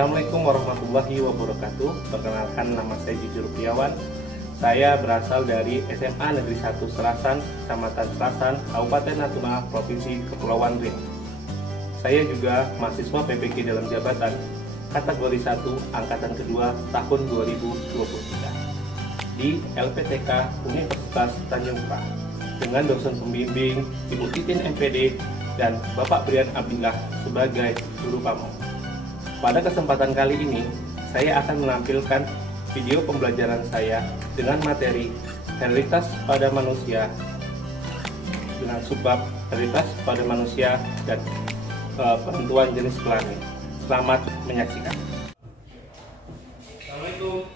Assalamualaikum warahmatullahi wabarakatuh. Perkenalkan, nama saya Jujur Piawan. Saya berasal dari SMA Negeri 1 Serasan, Kecamatan Serasan, Kabupaten Natuna, Provinsi Kepulauan Riau. Saya juga mahasiswa PPG dalam jabatan kategori 1 angkatan kedua tahun 2023 di LPTK Universitas Tanjung Priok dengan dosen pembimbing Ibu Titin MPD dan Bapak Brian Abdillah sebagai guru pamong. Pada kesempatan kali ini, saya akan menampilkan video pembelajaran saya dengan materi hereditaritas pada manusia dengan subbab hereditaritas pada manusia dan penentuan jenis kelamin. Selamat menyaksikan. Assalamualaikum.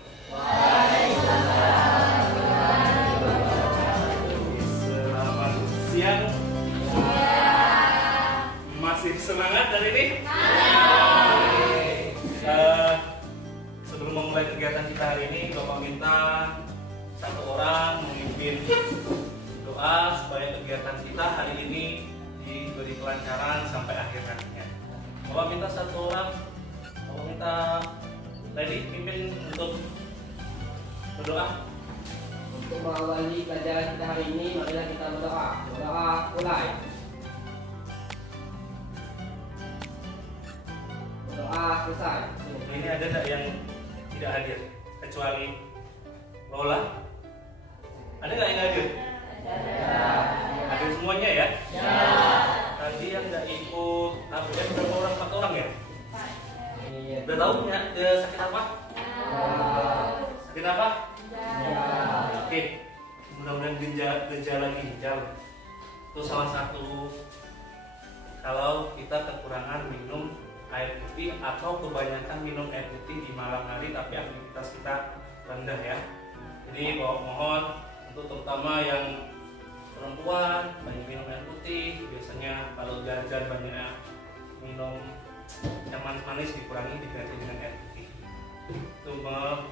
Selamat siang. Masih semangat hari ini? Sebelum memulai kegiatan kita hari ini, Bapak minta satu orang memimpin doa supaya kegiatan kita hari ini diberi kelancaran sampai akhir nantinya. Bapak minta satu orang, Bapak minta ready pimpin untuk berdoa. Untuk mengawali pelajaran kita hari ini, marilah kita berdoa. Berdoa mulai. Berdoa selesai. Ini ada tak yang tidak hadir kecuali Lola? Ada nggak yang hadir? Hadir semuanya ya? Tadi yang nggak ikut update berapa orang? 4 orang ya? Udah tahu ya sakit apa? Sakit apa? Oke, mudah-mudahan gejala ginjal itu salah satu kalau kita kekurangan minum air putih atau kebanyakan minum air putih di malam hari tapi aktivitas kita rendah ya. Jadi mohon untuk terutama yang perempuan banyak minum air putih, biasanya kalau jajan banyak minum yang manis dikurangi diganti dengan air putih. Itu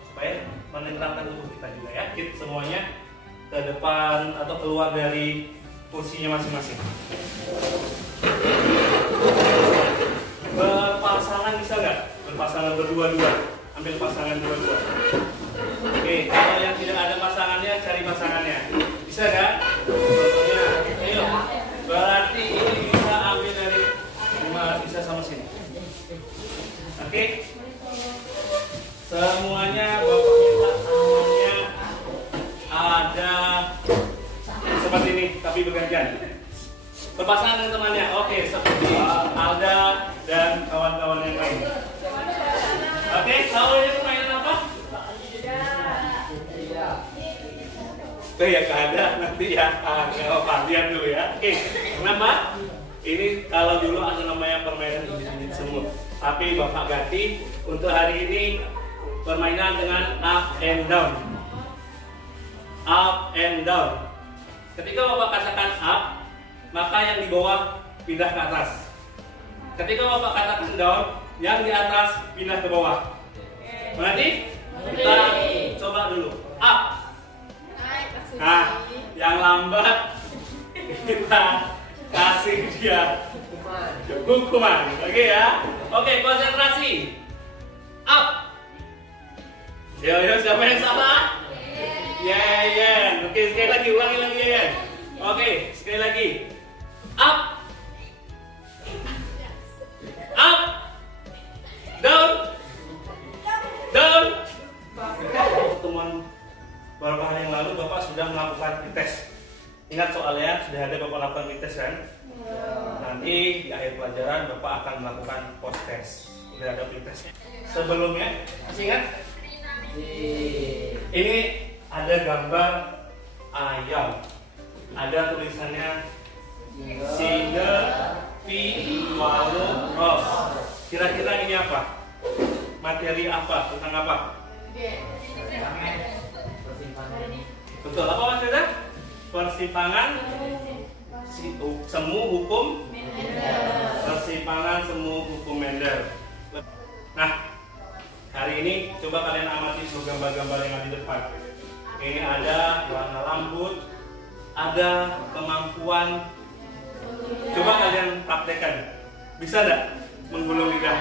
supaya menenangkan tubuh kita juga ya. Kita semuanya ke depan atau keluar dari kursinya masing-masing. Berpasangan bisa nggak? Berpasangan berdua-dua. Ambil pasangan dua-dua. Oke, kalau yang tidak ada pasangannya, cari pasangannya. Bisa nggak? Contohnya, ayo. Berarti ini bisa ambil dari bisa sama sini. Oke. Semuanya Bapak minta tangannya ada seperti ini, tapi bergantian. Berpasangan dengan temannya. Oke, seperti Alda dan kawan-kawan yang lain. Oke, tahu ini permainan apa? Oke ya, ada nanti ya. Lihat dulu ya. Oke, kenapa? Ini kalau dulu ada namanya permainan injit-injit semut. Tapi Bapak ganti untuk hari ini permainan dengan up and down. Up and down. Ketika Bapak katakan up, maka yang di bawah pindah ke atas. Ketika Bapak katakan down, yang di atas pindah ke bawah. Berarti kita coba dulu up. Nah, yang lambat kita kasih dia hukuman. Oke ya. Oke, konsentrasi. Up. Yo, siapa yang salah? Yeyen. Oke, sekali lagi, ulangi lagi Yeyen. Oke, sekali lagi. Up. Up. Down. Down. Pertemuan beberapa hari yang lalu Bapak sudah melakukan tes. Ingat soalnya sudah ada Bapak lakukan tes kan? Nanti di akhir pelajaran Bapak akan melakukan post test. Sudah ada tes. Sebelumnya masih ingat? Ini ada gambar ayam. Ada tulisannya single walrus ros. Kira-kira ini apa? Materi apa? Tentang apa? Betul, apa maksudnya? Persimpangan semu hukum persimpangan semu hukum Mendel. Nah, hari ini coba kalian amati gambar-gambar yang ada di depan. Ini ada warna rambut, ada kemampuan. Coba kalian praktekkan. Bisa nggak menggulung lidah?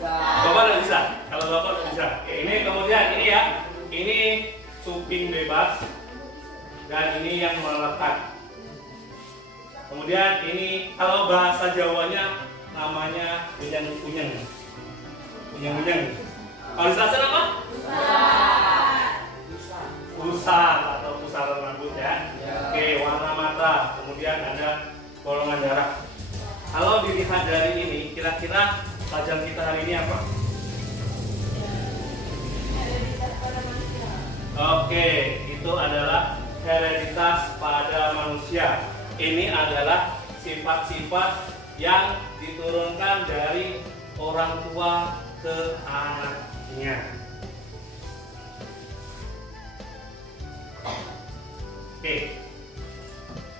Bapak nggak bisa. Kalau bapak nggak bisa. Oke, ini kemudian ini ya. Ini cuping bebas dan ini yang melekat. Kemudian ini kalau bahasa Jawanya namanya unyeng-unyeng. Unyeng-unyeng. Kalau dijelaskan apa? Pusar atau pusaran rambut ya. Oke, warna mata. Kemudian ada golongan darah. Kalau dilihat dari ini, kira-kira pelajaran kita hari ini apa? Oke, itu adalah hereditas pada manusia. Ini adalah sifat-sifat yang diturunkan dari orang tua ke anaknya. Oke,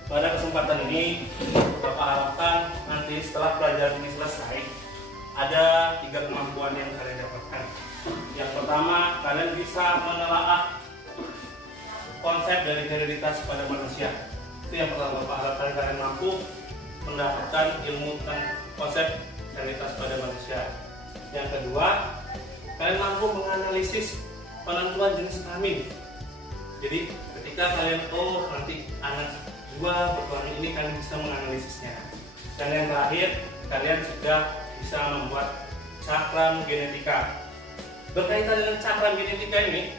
pada kesempatan ini Bapak harapkan nanti setelah pelajaran ini selesai ada 3 kemampuan yang kalian dapatkan. Yang pertama, kalian bisa menelaah konsep dari hereditas pada manusia. Itu yang pertama, Bapak harapkan kalian mampu mendapatkan ilmu tentang konsep hereditas pada manusia. Yang kedua, kalian mampu menganalisis penentuan jenis kelamin. Jadi ketika kalian nanti anak dua berkelamin ini, kalian bisa menganalisisnya. Dan yang terakhir, kalian sudah bisa membuat cakram genetika. Berkaitan dengan cakram genetika ini,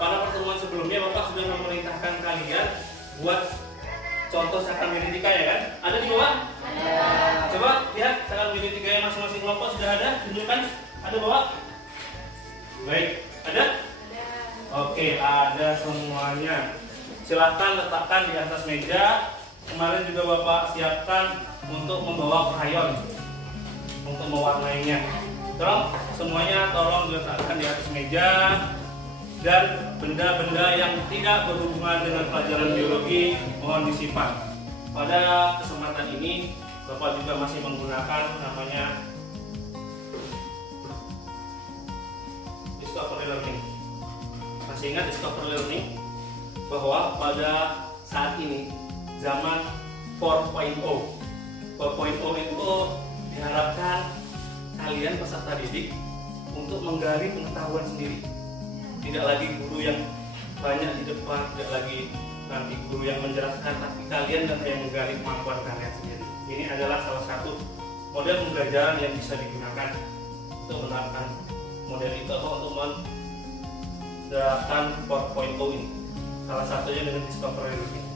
pada pertemuan sebelumnya Bapak sudah memerintahkan kalian buat contoh cakram genetika ya kan? Ada di bawah? Ada. Coba lihat cakram genetikanya masing-masing kelompok sudah ada? Tunjukkan. Ada bawah? Baik, ada? Ada. Oke, ada semuanya. Silahkan letakkan di atas meja. Kemarin juga Bapak siapkan untuk membawa krayon untuk mewarnainya. Tolong semuanya tolong diletakkan di atas meja. Dan benda-benda yang tidak berhubungan dengan pelajaran biologi mohon disimpan. Pada kesempatan ini Bapak juga masih menggunakan namanya Discovery Learning. Masih ingat Discovery Learning? Bahwa pada saat ini zaman 4.0 itu diharapkan kalian peserta didik untuk menggali pengetahuan sendiri. Tidak lagi guru yang banyak di depan, tidak lagi nanti guru yang menjelaskan, tapi kalian dan yang menggali kemampuan kalian sendiri. Ini adalah salah satu model pembelajaran yang bisa digunakan untuk menerapkan model itu atau untuk menerapkan 4.0 ini. Salah satunya dengan Discovery Learning.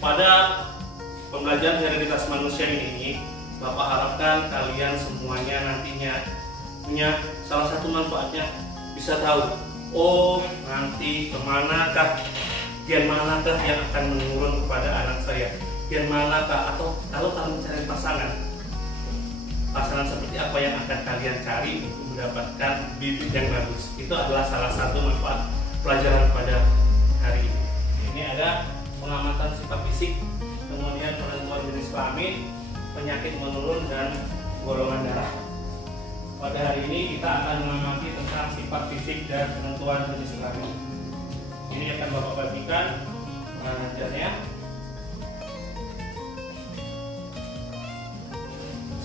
Pada pembelajaran hereditas manusia ini, Bapak harapkan kalian semuanya nantinya punya salah satu manfaatnya, bisa tahu, nanti kemanakah, gen manakah yang akan menurun kepada anak saya, gen manakah, atau kalau kamu mencari pasangan seperti apa yang akan kalian cari untuk mendapatkan bibit yang bagus. Itu adalah salah satu manfaat pelajaran pada hari ini. Ini ada pengamatan sifat fisik, kemudian penentuan jenis kelamin, penyakit menurun, dan golongan darah. Pada hari ini kita akan mengamati tentang sifat fisik dan penentuan jenis kelamin. Ini akan Bapak bagikan pengajarnya.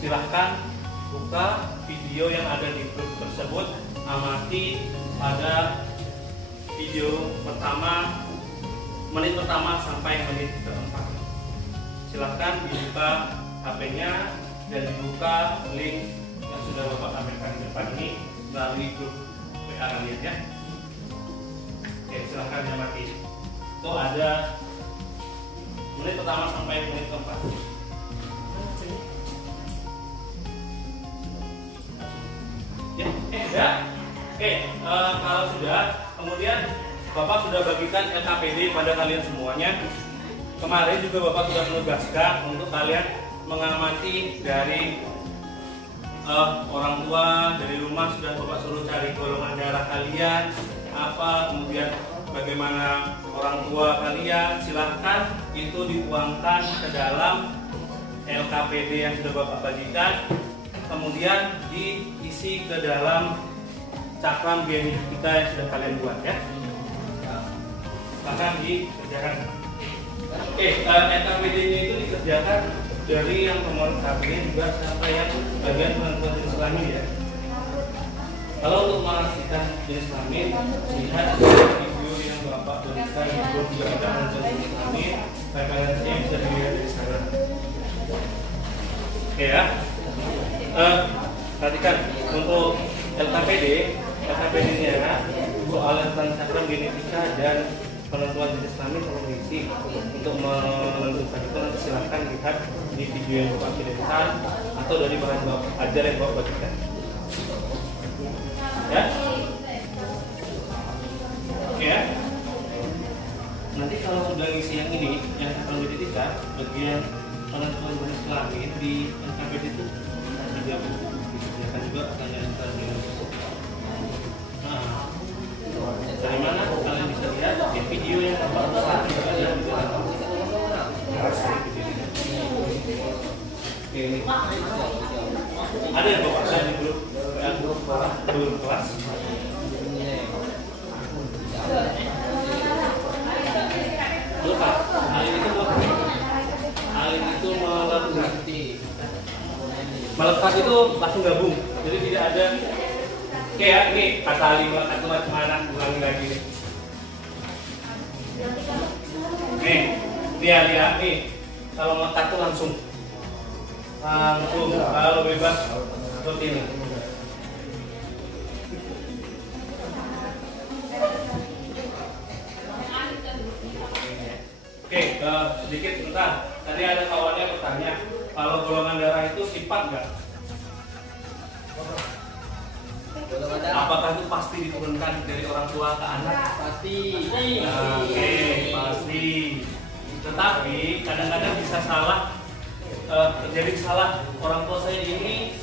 Silahkan buka video yang ada di grup tersebut, amati pada video pertama, menit pertama sampai menit keempat. Silahkan dibuka HP-nya dan dibuka link yang sudah Bapak tampilkan di depan ini melalui grup WA kalian ya. Oke, silahkan diamati. Itu ada menit pertama sampai menit keempat. Ya. Oke, kalau sudah, kemudian Bapak sudah bagikan LKPD pada kalian semuanya. Kemarin juga Bapak sudah menugaskan untuk kalian mengamati dari orang tua, dari rumah sudah Bapak suruh cari golongan darah kalian apa, kemudian bagaimana orang tua kalian. Silahkan itu dituangkan ke dalam LKPD yang sudah Bapak bagikan, kemudian diisi ke dalam cakram genetika yang sudah kalian buat ya. Silahkan dikerjakan. Oke, LKPD-nya itu dikerjakan dari yang nomor satu ini juga siapa yang bagian penentuan jenis kelamin ya. Kalau untuk memastikan jenis kelamin, lihat video yang Bapak berikan itu juga ada penentuan jenis kelamin, referensinya bisa dilihat dari sana. Oke ya. Perhatikan untuk LKPD-nya soal tentang cakram genetika dan penentuan jenis kelamin perlu diisi. Untuk menentukan itu nanti silahkan lihat di video yang Bapak kirimkan atau dari bahan ajar yang Bapak bagikan. Ya, oke ya. Nanti kalau sudah ngisi yang ini, yang cakram genetika, bagian penentuan jenis kelamin di LKPD itu ada disediakan juga pertanyaan tertentu. Nah, dari mana kalian bisa lihat di video yang Bapak buat juga ada di dalam. Ada yang Bapak saya di grup kelas. Lupa, alin itu melekat itu langsung gabung, jadi tidak ada. Oke ya, ini kata alin melekat itu macam-mana, ulangi lagi. Nih, lihat nih, kalau melekat itu langsung kalau bebas seperti ini. Oke, sedikit bentar. Tadi ada kawannya bertanya, kalau golongan darah itu sifat nggak? Apakah itu pasti diturunkan dari orang tua ke anak? Pasti. Oke, pasti. Tetapi kadang-kadang bisa salah, terjadi salah. Orang tua saya ini,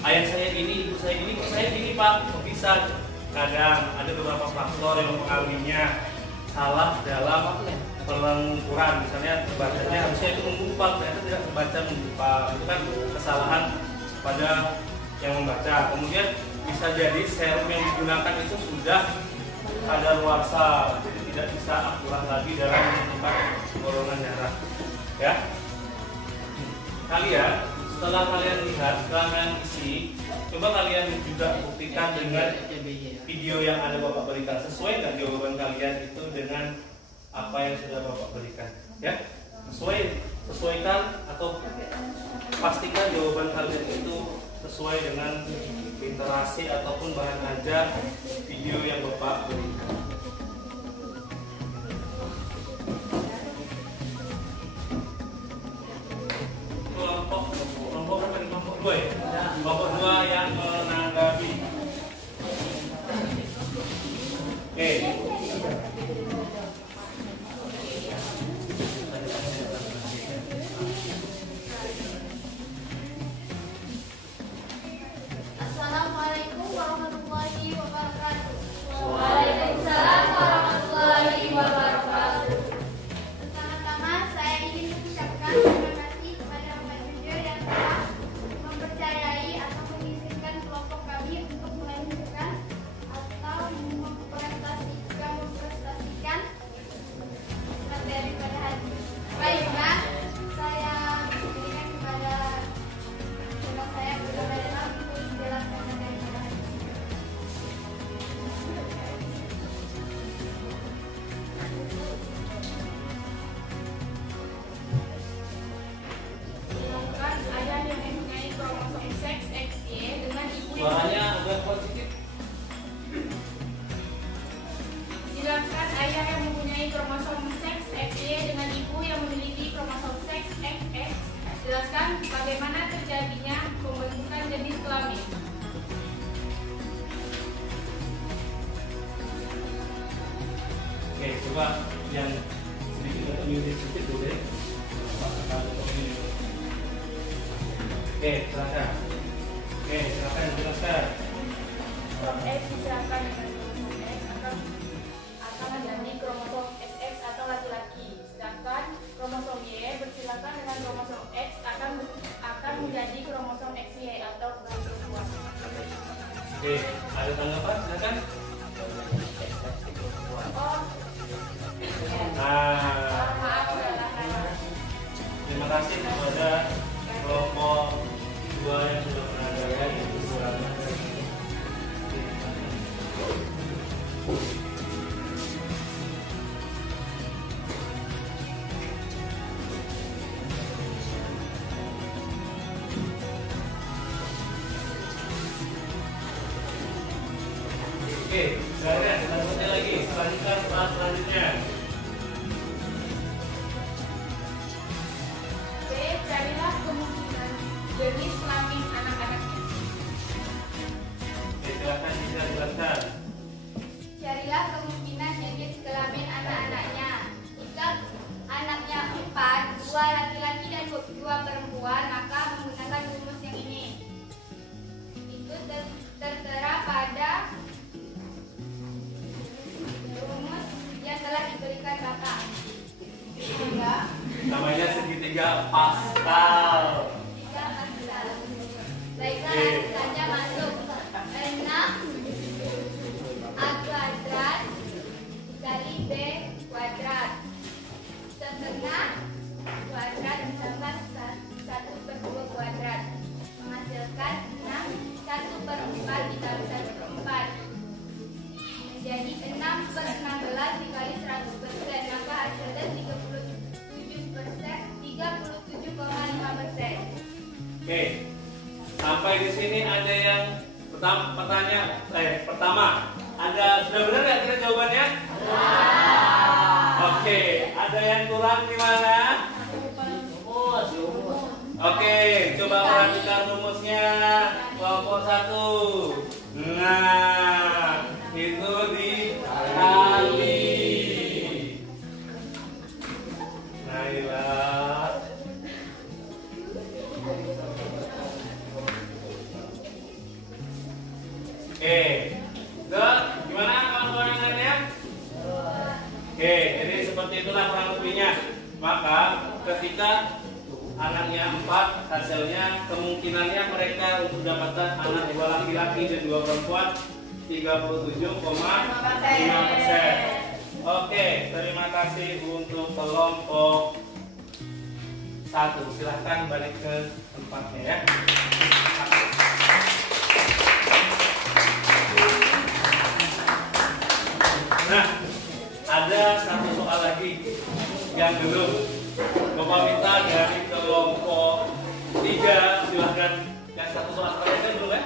ayah saya ini, ibu saya ini Pak. Kok bisa? Kadang ada beberapa faktor yang mempengaruhinya. Salah dalam pengukuran, misalnya bacanya harusnya itu menggumpal, ternyata tidak membaca menggumpal, itu kan kesalahan pada yang membaca. Kemudian bisa jadi serum yang digunakan itu sudah kadaluarsa, jadi tidak bisa akurat lagi dalam menentukan golongan darah. Ya, kalian setelah kalian lihat, setelah kalian isi, coba kalian juga buktikan dengan video yang ada Bapak berikan. Sesuai nggak jawaban kalian itu dengan apa yang sudah Bapak berikan? Ya, sesuaikan atau pastikan jawaban kalian itu sesuai dengan literasi ataupun bahan ajar video yang Bapak berikan. Kelompok berapa nih? Kelompok 2 ya? Kelompok 2 yang menanggapi. Oke. Assalamualaikum warahmatullahi wabarakatuh. Waalaikumsalam warahmatullahi wabarakatuh. Pertama-tama saya ingin mengucapkan terima kasih kepada Bapak Junior yang telah mempercayai atau mengizinkan kelompok kami untuk melanjutkan atau mempresentasikan materi pada hari ini. Baiklah, saya berikan kepada teman saya berbeda untuk menjelaskan materi pada hari ini. Silakan ayah yang mempunyai kromosom seks XY dengan ibu yang Suaranya agak kuat sedikit. Silakan ayah yang mempunyai kromosom seks XY dengan ibu yang memiliki kromosom seks XX. Jelaskan bagaimana terjadinya pembentukan jenis kelamin. Oke, coba yang sedikit music sedikit dulu deh. Oke, silakan. Oke, silakan jelaskan. Kromosom X diserahkan dengan kromosom X akan menjadi kromosom XX atau laki-laki. Sedangkan kromosom Y bersilakan dengan kromosom X akan menjadi kromosom XY atau perempuan. Oke, ada tanggapan? Silakan. Oh, Nah, maaf salah. terima kasih kepada sekarang selanjutnya lagi. Selanjutkan soal selanjutnya. B. Carilah kemungkinan jenis kelamin anak-anaknya. Oke, silakan bisa jelaskan. Carilah kemungkinan jenis kelamin anak-anaknya. Jika anaknya 4, 2 laki-laki dan 2 perempuan, maka menggunakan rumus yang ini. Itu tertera pada rumus yang telah diberikan Bapak. Namanya segitiga Pascal. Baiklah, langsung saja masuk. 6 A kuadrat dikali B kuadrat setengah kuadrat ditambah 1/2 kuadrat menghasilkan 6. 1/4 dikali 1/4 menjadi 6/16 dikali 100%, maka hasilnya 37,5%. Oke, sampai di sini ada yang pertama, ada sudah benar nggak kira jawabannya? Oke, ada yang kurang di mana? Oke, coba perhatikan rumusnya kelompok 1. Nah, itu dikali. Nailah. Oke, gimana kawan-kawan yang lainnya? Oke, jadi seperti itulah kurang lebihnya. Maka ketika anaknya 4, hasilnya kemungkinannya mereka untuk dapatkan anak 2 laki-laki dan 2 perempuan 37,5%. Oke, terima kasih untuk kelompok 1. Silahkan balik ke tempatnya ya. Nah, ada satu soal lagi yang belum. Bapak minta dari kelompok 3, silahkan. Yang satu soal terakhir belum ya?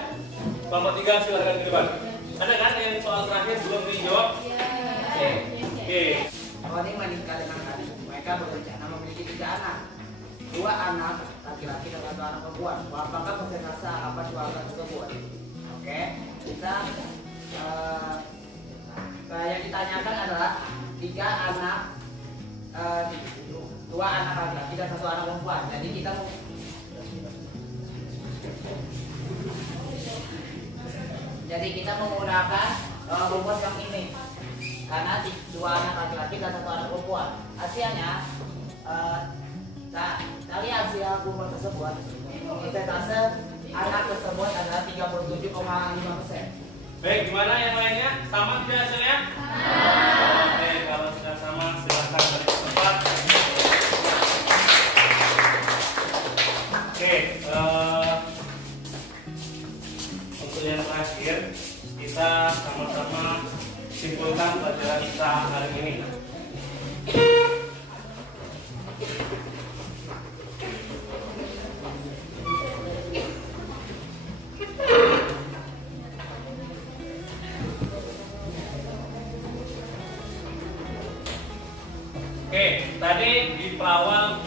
Kelompok 3 silahkan ke depan. Ada kan yang soal terakhir belum dijawab? Oke. Awalnya menikah dengan Hari. Mereka berencana memiliki 3 anak. 2 anak laki-laki dan 1 anak perempuan. Apakah persentase apa 2 anak tersebut? Oke, kita yang ditanyakan adalah 3 anak, 2 anak laki-laki dan 1 anak perempuan. Jadi kita menggunakan rumus yang ini karena 2 anak laki-laki dan 1 anak perempuan. Hasilnya dari hasil rumus tersebut, persentase anak tersebut adalah 37,5%. Baik, gimana yang lainnya? Sama tidak hasilnya? Oke, kalau sudah sama silahkan balik ke tempat. Oke, untuk yang terakhir kita sama-sama simpulkan pelajaran kita hari ini. Oke, tadi di awal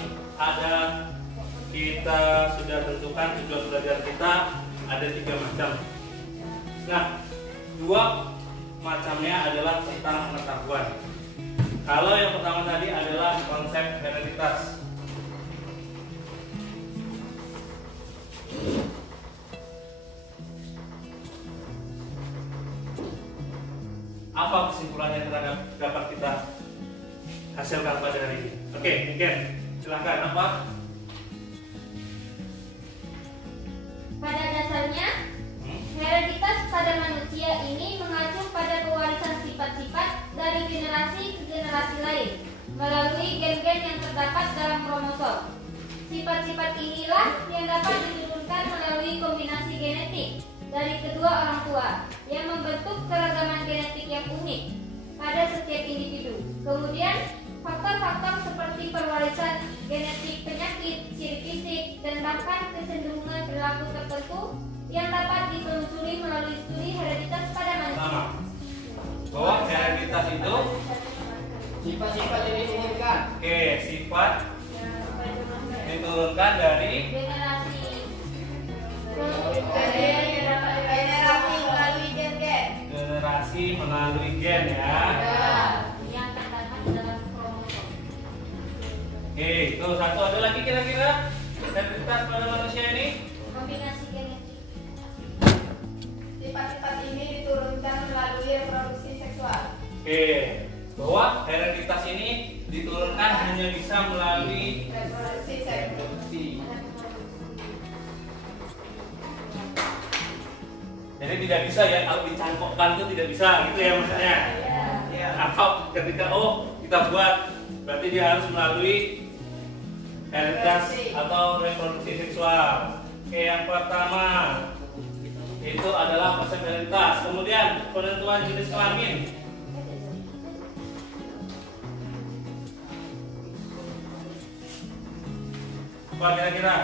kita sudah tentukan tujuan belajar kita ada 3 macam. Nah, 2 macamnya adalah tentang pengetahuan. Kalau yang pertama tadi adalah konsep hereditas. Apa kesimpulannya terhadap dapat kita hasilkan pada hari ini? Oke, mungkin silahkan apa? Pada dasarnya, hereditas pada manusia ini mengacu pada pewarisan sifat-sifat dari generasi ke generasi lain melalui gen-gen yang terdapat dalam kromosom. Sifat-sifat inilah yang dapat diturunkan melalui kombinasi genetik dari kedua orang tua yang membentuk keragaman genetik yang unik pada setiap individu. Kemudian, faktor-faktor seperti perwarisan genetik, penyakit, ciri fisik, dan bahkan kecenderungan perilaku tertentu yang dapat ditelusuri melalui studi hereditas pada manusia. Sifat-sifat yang diturunkan. Oke, sifat diturunkan dari Generasi. Generasi melalui gen. generasi melalui gen ya. Yang terdapat dalam kromosom. Oke, itu satu. Ada lagi kira-kira identitas pada manusia ini? Kombinasi genetik. Sifat-sifat ini diturunkan melalui reproduksi seksual. Oke, bahwa hereditas ini diturunkan hanya bisa melalui Reproduksi seksual. reproduksi. Jadi tidak bisa ya kalau dicangkokkan itu tidak bisa gitu ya maksudnya. Ya. Atau ketika kita buat berarti dia harus melalui hereditas atau reproduksi seksual. Oke, yang pertama itu adalah konsep hereditas. Kemudian penentuan jenis kelamin. Apa kira-kira?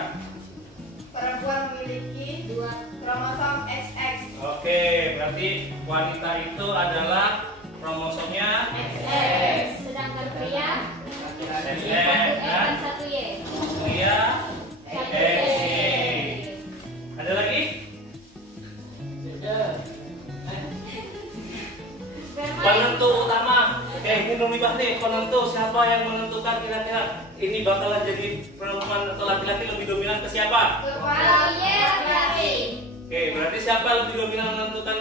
Perempuan memiliki Dua. kromosom XX. Oke, berarti wanita itu adalah kromosomnya XX. Sedangkan pria XX satu X dan dan satu Y. pria Satu XY. Y. Ada lagi? Sperma Penentu utama. Ini Nuribah nih, penentu siapa yang menentukan kira-kira ini bakalan jadi perempuan atau laki-laki lebih dominan ke siapa? Kalau Y laki-laki. Oke, berarti siapa yang lebih dominan menentukan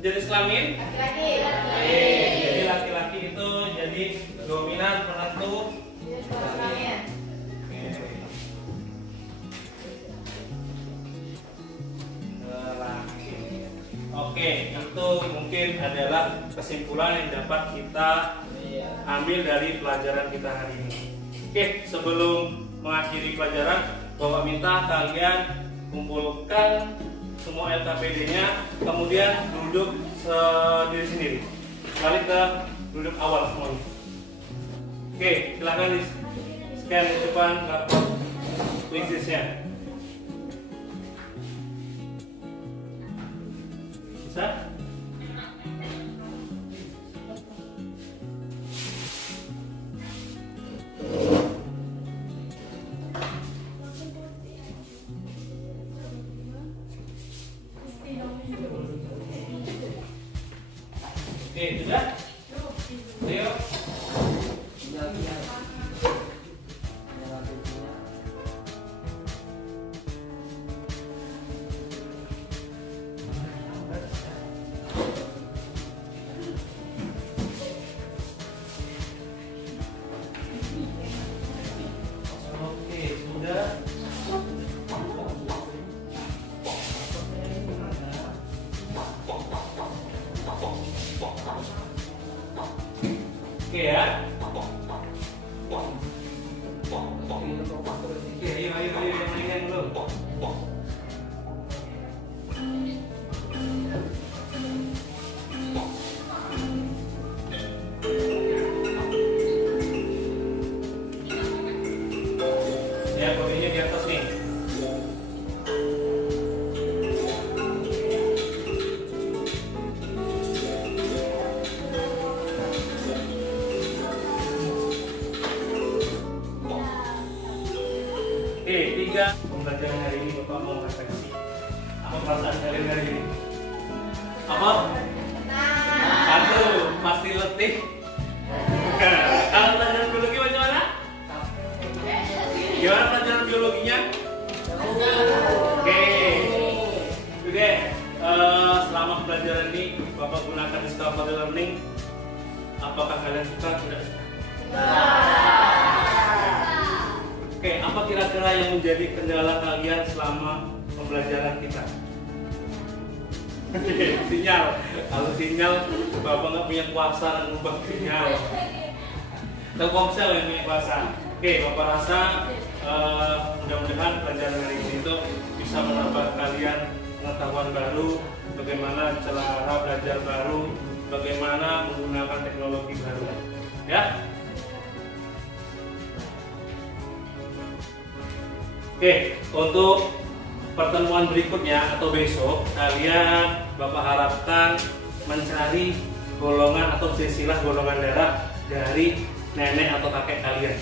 jenis kelamin? Laki-laki. Jadi laki-laki itu jadi dominan penentu. Kelamin. Oke, itu mungkin adalah kesimpulan yang dapat kita ambil dari pelajaran kita hari ini. Oke, sebelum mengakhiri pelajaran, Bapak minta kalian kumpulkan semua LKPD-nya, kemudian duduk sendiri-sendiri. Balik ke duduk awal semuanya. Oke, silakan di scan di depan kartu quizzes-nya. Bisa? Oke, sudah? Ayo. Oke, sudah. Oke ya. Oke, ayo yang ringan dulu. Ya, bodinya di atas nih. Oke, 3 pembelajaran hari ini Bapak mau refleksi. Apa perasaan kalian hari ini? Apa? Aduh, pasti letih. Kalau pelajaran biologi macam mana? Gimana pelajaran biologinya? Oke. Oke. Selama pelajaran ini Bapak gunakan Discovery Learning. Apakah kalian suka atau tidak suka? Oke, apa kira-kira yang menjadi kendala kalian selama pembelajaran kita? Sinyal. Kalau sinyal, Bapak nggak punya kuasa mengubah sinyal. Telkomsel yang punya kuasa. Oke, Bapak rasa mudah-mudahan pelajaran hari ini itu bisa menambah kalian pengetahuan baru, bagaimana cara belajar baru, bagaimana menggunakan teknologi baru. Ya. Oke, untuk pertemuan berikutnya atau besok, kalian Bapak harapkan mencari golongan atau silsilah golongan darah dari nenek atau kakek kalian.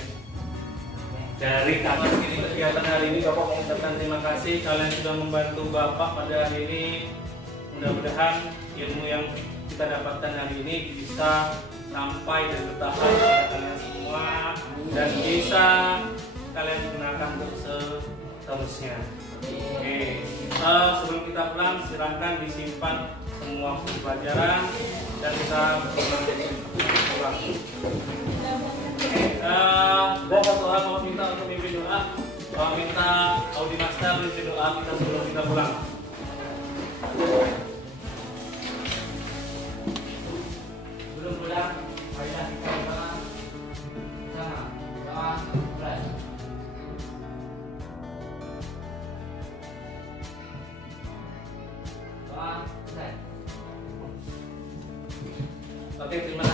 Dari kakak ini kegiatan hari ini Bapak mengucapkan terima kasih kalian sudah membantu Bapak pada hari ini. Mudah-mudahan ilmu yang kita dapatkan hari ini bisa sampai dan bertahan pada kalian semua dan bisa kalian gunakan untuk seterusnya. Oke, sebelum kita pulang silakan disimpan semua pelajaran dan kita pulang. Dan satu hal mau minta untuk mimpin doa, minta Audi Master mimpin doa kita sebelum kita pulang. Belum pulang, marilah kita pulang sama doa mulai. Doa selesai. Oke, terima kasih.